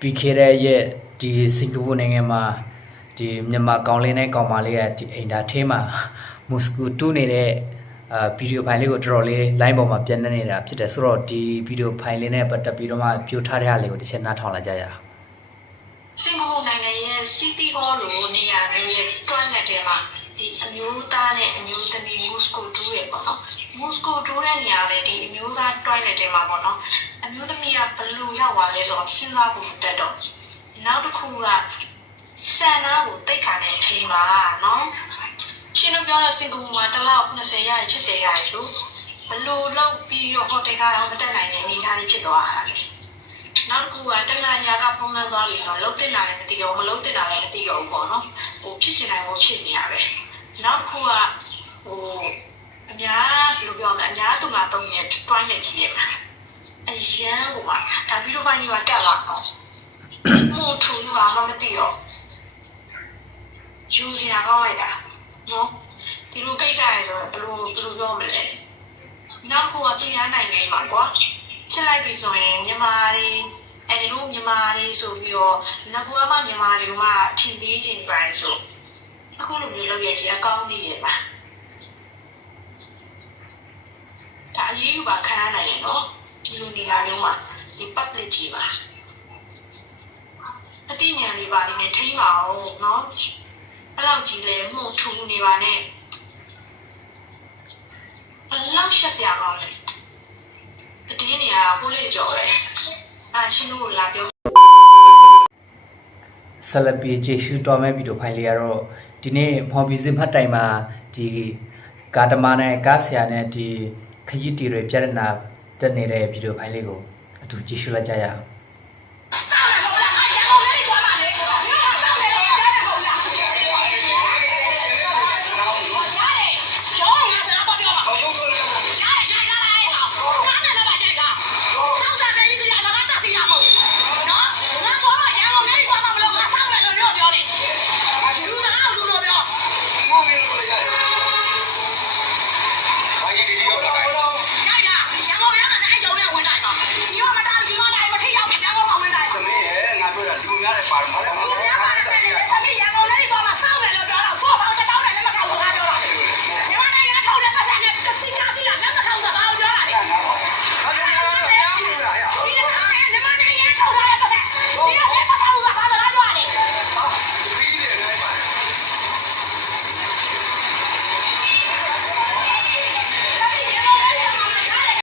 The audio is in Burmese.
ပြီးခဲ့တဲ့ရက်ဒီစင်ကာပူနိုင်ငံမှာဒီမြန်မာကောင်လေးနဲ့ကောင်မလေးကဒီအိမ်ဒါထဲမှာမုစကူတူးနေတဲ့ဗီဒီယိုဖိုင်လေးကိုတော်တော်လေး line ပေါ်မှာပြန့်နှံ့နေတာဖြစ်တယ်ဆိုတော့ဒီဗီဒီယိုဖိုင်လေးနဲ့ပတ်သက်ပြီးတော့မှပြောထားတဲ့ဟာလေးကိုတစ်ချက်နားထောင်လိုက်ကြရအောင်စင်ကာပူနိုင်ငံရဲ့ City Hall လိုနေရာမျိုးရဲ့ toilet ထဲမှာဒီအမျိုးသားနဲ့အမျိုးသမီး Moscow တူးရပေါ့နော် Moscow တူးတဲ့နေရာလေဒီအမျိုးသား toilet ထဲမှာပေါ့နော်အမျိုးသမီးကဘယ်လိုရောက်သွားလဲဆိုတော့စဉ်းစားဖို့တက်တော့နောက်တစ်ခုကဆန္ဒကိုတိတ်ခါတဲ့အချိန်မှာနော်ရှင်းလို့ပြောရစင်ကာပူမှာတစ်လောက်20ရ80ရဆိုဘယ်လိုလောက်ပြီးတော့ဟိုတယ်ကတော့မတက်နိုင်တဲ့အနေအထားလေးဖြစ်သွားတာလေနောက်တစ်ခုကတနင်္လာညကဖုန်းလမ်းသွားပြီဆိုတော့လုံးတင်တာလည်းမသိတော့မလုံးတင်တာလည်းမသိတော့ဘူးပေါ့နော်ဟိုဖြစ်စင်နိုင်ဖို့ဖြစ်နေရပဲနောက်တစ်ခုကဟိုအများဘယ်လိုပြောမလဲအများသူကတုံးရဲ့တွိုင်းနေကြီးရဲ့အရန်ဟိုမှာဒါဗီဒီယိုဖိုင်ကြီးကတက်လာတော့မို့ထူပါမမသိတော့ယူစရာကောင်းလိုက်တာနော်ဒီလိုကိစ္စရဆိုတော့ဘယ်လိုပြောမလဲနောက်ခုကသူရနိုင်နေမှာကွာဖြစ်လိုက်ပြီဆိုရင်မြန်မာတွေအဲဒီလိုမြန်မာတွေဆိုပြီးတော့ငါကမှမြန်မာတွေကမှထင်သေးခြင်းပဲဆိုအခုလိုမျိုးလုပ်ရခြင်းအကောင်းကြီးရပါဒါအရေးယူပါခံရနိုင်ရနော်ဒီလိုနေရာမျိုးမှာဒီ public ကြီးပါအတိညာလေးပါနေထိန်းပါအောင်နော်အဲ့လောက်ကြီးလဲမှုထူနေပါနဲ့ဘလောက်ရှက်စရာကောင်းလဲတတိယနေရာကိုလေးကြော်ပဲရှင်းလို့လာပြောဆလပီဂျေရှူတော်မဲ့ဗီဒီယိုဖိုင်လေးကတော့ဒီနေ့မော်ဘီဇင်ဖတ်တိုင်မှာဒီကာတမနဲ့ကားဆရာနဲ့ဒီခရီးတီတွေပြဿနာတက်နေတဲ့ဗီဒီယိုဖိုင်လေးကိုအတူကြည့်ရှုလိုက်ကြရအောင်